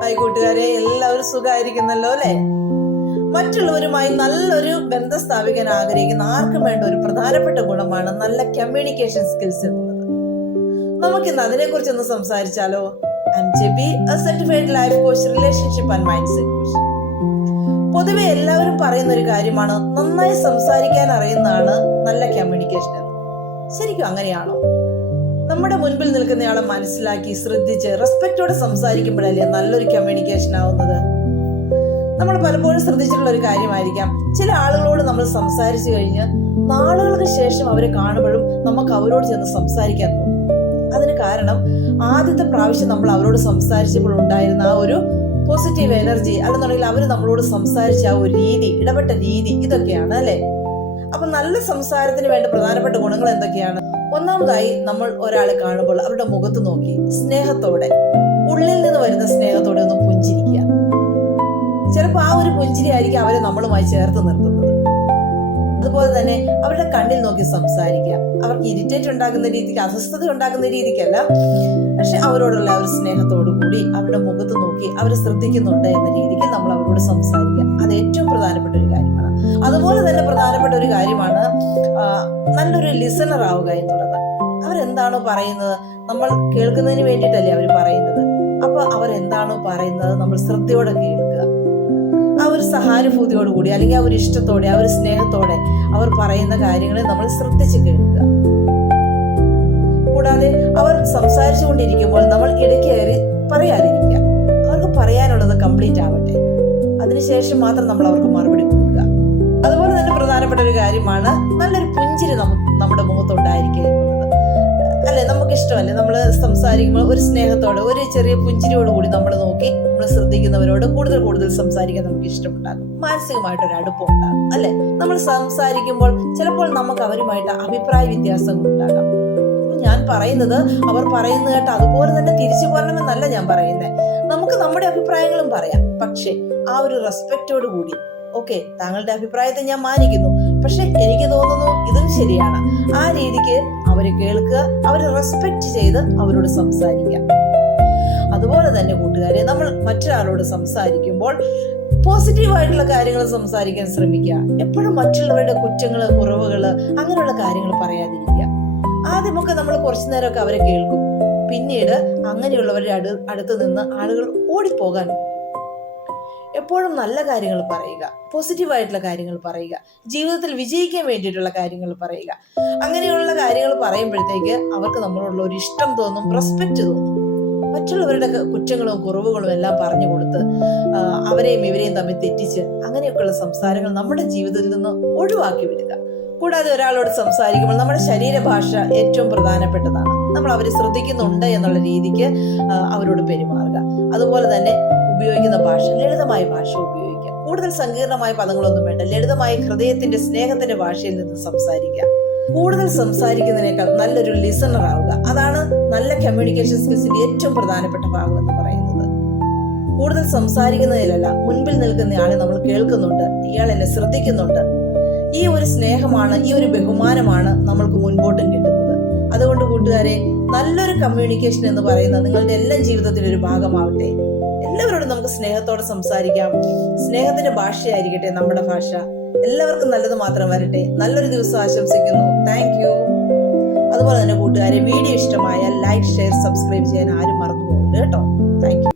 Hi കൂട്ടുകാരെ, എല്ലാവരും സുഖമായിരിക്കുന്നല്ലോ അല്ലെ? മറ്റുള്ളവരുമായി നല്ലൊരു ബന്ധം സ്ഥാപിക്കാൻ ആഗ്രഹിക്കുന്ന ആർക്കും വേണ്ട ഒരു പ്രധാനപ്പെട്ട ഗുണമാണ് നല്ല കമ്മ്യൂണിക്കേഷൻ സ്കിൽസ് എന്നുള്ളത്. നമുക്കിന്ന് അതിനെ കുറിച്ച് ഒന്ന് സംസാരിച്ചാലോ? Jebi, certified life coach, relationship and mindset coach. പൊതുവെ എല്ലാവരും പറയുന്ന ഒരു കാര്യമാണ് നന്നായി സംസാരിക്കാൻ അറിയുന്നതാണ് നല്ല കമ്മ്യൂണിക്കേഷൻ എന്ന്. ശരിക്കും അങ്ങനെയാണോ? നമ്മുടെ മുൻപിൽ നിൽക്കുന്നയാളെ മനസ്സിലാക്കി ശ്രദ്ധിച്ച് റെസ്പെക്റ്റോടെ സംസാരിക്കുമ്പോഴല്ലേ നല്ലൊരു കമ്മ്യൂണിക്കേഷൻ ആവുന്നത്. നമ്മൾ പലപ്പോഴും ശ്രദ്ധിച്ചിട്ടുള്ള ഒരു കാര്യമായിരിക്കാം, ചില ആളുകളോട് നമ്മൾ സംസാരിച്ചു കഴിഞ്ഞ് നാളുകൾക്ക് ശേഷം അവരെ കാണുമ്പോഴും നമുക്ക് അവരോട് ചെന്ന് സംസാരിക്കാൻ തോന്നും. അതിന് കാരണം ആദ്യത്തെ പ്രാവശ്യം നമ്മൾ അവരോട് സംസാരിച്ചപ്പോൾ ഉണ്ടായിരുന്ന ആ ഒരു പോസിറ്റീവ് എനർജി, അല്ലെന്നുണ്ടെങ്കിൽ അവർ നമ്മളോട് സംസാരിച്ച ആ ഒരു രീതി, ഇടപെട്ട രീതി, ഇതൊക്കെയാണ് അല്ലെ? അപ്പൊ നല്ല സംസാരത്തിന് വേണ്ട പ്രധാനപ്പെട്ട ഗുണങ്ങൾ എന്തൊക്കെയാണ്? ഒന്നാമതായി, നമ്മൾ ഒരാളെ കാണുമ്പോൾ അവരുടെ മുഖത്ത് നോക്കി സ്നേഹത്തോടെ, ഉള്ളിൽ നിന്ന് വരുന്ന സ്നേഹത്തോടെ ഒന്ന് പുഞ്ചിരിക്കുക. ചിലപ്പോൾ ആ ഒരു പുഞ്ചിരി ആയിരിക്കും അവരെ നമ്മളുമായി ചേർത്ത് നിർത്തുന്നത്. അതുപോലെ തന്നെ അവരുടെ കണ്ണിൽ നോക്കി സംസാരിക്കുക. അവർക്ക് ഇറിറ്റേറ്റ് ഉണ്ടാക്കുന്ന രീതിക്ക്, അസ്വസ്ഥത ഉണ്ടാക്കുന്ന രീതിക്കല്ല, പക്ഷെ അവരോടുള്ള ഒരു സ്നേഹത്തോടു കൂടി അവരുടെ മുഖത്ത് നോക്കി അവരെ ശ്രദ്ധിക്കുന്നുണ്ട് എന്ന രീതിക്ക് നമ്മൾ അവരോട് സംസാരിക്കുക. അത് ഏറ്റവും പ്രധാനപ്പെട്ട ഒരു കാര്യമാണ്. അതുപോലെ തന്നെ പ്രധാനപ്പെട്ട ഒരു കാര്യമാണ് നല്ലൊരു ലിസണർ ആവുക എന്നുള്ളത്. അവരെന്താണോ പറയുന്നത്, നമ്മൾ കേൾക്കുന്നതിന് വേണ്ടിയിട്ടല്ലേ അവർ പറയുന്നത്. അപ്പൊ അവരെന്താണോ പറയുന്നത് നമ്മൾ ശ്രദ്ധയോടെ കേൾക്കുക. ആ ഒരു സഹാനുഭൂതിയോടുകൂടി, അല്ലെങ്കിൽ ആ ഒരു ഇഷ്ടത്തോടെ, ആ ഒരു സ്നേഹത്തോടെ അവർ പറയുന്ന കാര്യങ്ങളെ നമ്മൾ ശ്രദ്ധിച്ച് കേൾക്കുക. കൂടാതെ അവർ സംസാരിച്ചു കൊണ്ടിരിക്കുമ്പോൾ നമ്മൾ ഇടയ്ക്കേറി പറയാതിരിക്കുക. അവർക്ക് പറയാനുള്ളത് കംപ്ലീറ്റ് ആവട്ടെ, അതിനുശേഷം മാത്രം നമ്മൾ അവർക്ക് മറുപടി കൊടുക്കുക. അതുപോലെ തന്നെ പ്രധാനപ്പെട്ട ഒരു കാര്യമാണ് നല്ലൊരു പുഞ്ചിരി നമ്മുടെ മുഖത്തുണ്ടായിരിക്കുക എന്നുള്ളത്. അല്ലെ, നമുക്ക് ഇഷ്ടമല്ലേ നമ്മൾ സംസാരിക്കുമ്പോൾ ഒരു സ്നേഹത്തോടെ, ഒരു ചെറിയ പുഞ്ചിരിയോടുകൂടി നമ്മൾ നോക്കി നമ്മൾ ശ്രദ്ധിക്കുന്നവരോട് കൂടുതൽ സംസാരിക്കാൻ നമുക്ക് ഇഷ്ടമുണ്ടാകും. മാനസികമായിട്ടൊരു അടുപ്പം ഉണ്ടാകും അല്ലെ? നമ്മൾ സംസാരിക്കുമ്പോൾ ചിലപ്പോൾ നമുക്ക് അവരുമായിട്ട് അഭിപ്രായ വ്യത്യാസങ്ങൾ ഉണ്ടാകാം. ഞാൻ പറയുന്നത് അവർ പറയുന്നത് കേട്ട് അതുപോലെ തന്നെ തിരിച്ചു പോരണമെന്നല്ല ഞാൻ പറയുന്നത്. നമുക്ക് നമ്മുടെ അഭിപ്രായങ്ങളും പറയാം, പക്ഷെ ആ ഒരു റെസ്പെക്റ്റോട് കൂടി, ഓക്കെ, താങ്കളുടെ അഭിപ്രായത്തെ ഞാൻ മാനിക്കുന്നു, പക്ഷെ എനിക്ക് തോന്നുന്നു ഇതും ശരിയാണ്, ആ രീതിക്ക് അവരെ കേൾക്കുക, അവരെ റെസ്പെക്ട് ചെയ്ത് അവരോട് സംസാരിക്കുക. അതുപോലെ തന്നെ കൂട്ടുകാരെ, നമ്മൾ മറ്റൊരാളോട് സംസാരിക്കുമ്പോൾ പോസിറ്റീവായിട്ടുള്ള കാര്യങ്ങൾ സംസാരിക്കാൻ ശ്രമിക്കുക. എപ്പോഴും മറ്റുള്ളവരുടെ കുറ്റങ്ങള്, കുറവുകള്, അങ്ങനെയുള്ള കാര്യങ്ങൾ പറയാതിരിക്കുക. ആദ്യമൊക്കെ നമ്മൾ കുറച്ചു നേരമൊക്കെ അവരെ കേൾക്കും, പിന്നീട് അങ്ങനെയുള്ളവരുടെ അടുത്ത് നിന്ന് ആളുകൾ ഓടിപ്പോകാൻ. എപ്പോഴും നല്ല കാര്യങ്ങൾ പറയുക, പോസിറ്റീവായിട്ടുള്ള കാര്യങ്ങൾ പറയുക, ജീവിതത്തിൽ വിജയിക്കാൻ വേണ്ടിയിട്ടുള്ള കാര്യങ്ങൾ പറയുക. അങ്ങനെയുള്ള കാര്യങ്ങൾ പറയുമ്പോഴത്തേക്ക് അവർക്ക് നമ്മളോടുള്ള ഒരു ഇഷ്ടം തോന്നും, റെസ്പെക്ട് തോന്നും. മറ്റുള്ളവരുടെ കുറ്റങ്ങളും കുറവുകളും എല്ലാം പറഞ്ഞു കൊടുത്ത് അവരെയും ഇവരെയും തമ്മിൽ തെറ്റിച്ച് അങ്ങനെയൊക്കെയുള്ള സംസാരങ്ങൾ നമ്മുടെ ജീവിതത്തിൽ നിന്ന് ഒഴിവാക്കി വിടുക. കൂടാതെ ഒരാളോട് സംസാരിക്കുമ്പോൾ നമ്മുടെ ശരീരഭാഷ ഏറ്റവും പ്രധാനപ്പെട്ടതാണ്. നമ്മൾ അവരെ ശ്രദ്ധിക്കുന്നുണ്ട് എന്നുള്ള രീതിക്ക് അവരോട് പെരുമാറുക. അതുപോലെ തന്നെ ഉപയോഗിക്കുന്ന ഭാഷ, ലളിതമായ ഭാഷ ഉപയോഗിക്കുക. കൂടുതൽ സങ്കീർണമായ പദങ്ങളൊന്നും വേണ്ട. ലളിതമായ ഹൃദയത്തിന്റെ, സ്നേഹത്തിന്റെ ഭാഷയിൽ നിന്ന് സംസാരിക്കുക. കൂടുതൽ സംസാരിക്കുന്നതിനേക്കാൾ നല്ലൊരു ലിസണർ ആവുക. അതാണ് നല്ല കമ്മ്യൂണിക്കേഷൻ സ്കിൽസിന്റെ ഏറ്റവും പ്രധാനപ്പെട്ട ഭാഗം എന്ന് പറയുന്നത്. കൂടുതൽ സംസാരിക്കുന്നതിലല്ല, മുൻപിൽ നിൽക്കുന്ന ആളെ നമ്മൾ കേൾക്കുന്നുണ്ട്, ഇയാൾ എന്നെ ശ്രദ്ധിക്കുന്നുണ്ട്. ഈ ഒരു സ്നേഹമാണ്, ഈ ഒരു ബഹുമാനമാണ് നമ്മൾക്ക് മുൻപോട്ടും കിട്ടുന്നത്. അതുകൊണ്ട് കൂട്ടുകാരെ, നല്ലൊരു കമ്മ്യൂണിക്കേഷൻ എന്ന് പറയുന്നത് നിങ്ങളുടെ എല്ലാം ജീവിതത്തിൻ്റെ ഒരു ഭാഗമാവട്ടെ. എല്ലാവരോടും നമുക്ക് സ്നേഹത്തോടെ സംസാരിക്കാം. സ്നേഹത്തിന്റെ ഭാഷയായിരിക്കട്ടെ നമ്മുടെ ഭാഷ. എല്ലാവർക്കും നല്ലത് മാത്രം വരട്ടെ. നല്ലൊരു ദിവസം ആശംസിക്കുന്നു. Thank you. അതുപോലെ തന്നെ കൂട്ടുകാരെ, വീഡിയോ ഇഷ്ടമായാൽ ലൈക്ക്, ഷെയർ, സബ്സ്ക്രൈബ് ചെയ്യാൻ ആരും മറന്നു പോകരുത് കേട്ടോ. Thank you.